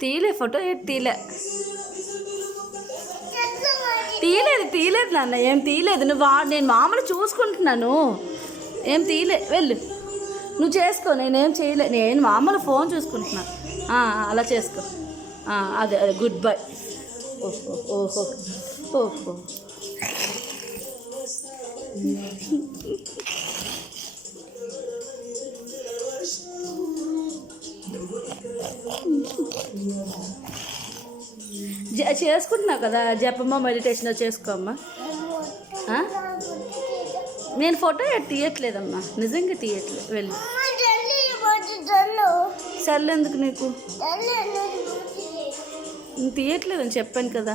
తీలే photo తీలే తీయలేదు నాన్న, ఏం తీయలేదు. నేను మామూలు చూసుకుంటున్నాను, ఏం తీయలే. వెళ్ళు, నువ్వు చేసుకో, నేనేం చేయలే. నేను మామూలు ఫోన్ చూసుకుంటున్నా. అలా చేసుకో. అదే గుడ్ బై. ఓహో ఓహో ఓహో. చేసుకుంటున్నావు కదా జపమ్మా, మెడిటేషన్ చేసుకోమ్మా. నేను ఫోటో తీయట్లేదమ్మా, నిజంగా తీయట్లేదు. వెళ్ళి సెల్ ఎందుకు నీకు? తీయట్లేదని చెప్పాను కదా.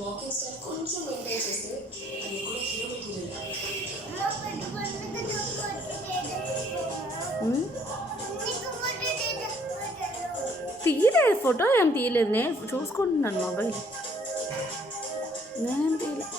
వాకింగ్ స్టైల్ కొంచెం మెయింటైన్ చేస్తే తీయలేదు ఫోటో, ఏం తీయలేదు. నేను చూసుకుంటున్నాను మొబైల్, నేనేం తీయలేదు.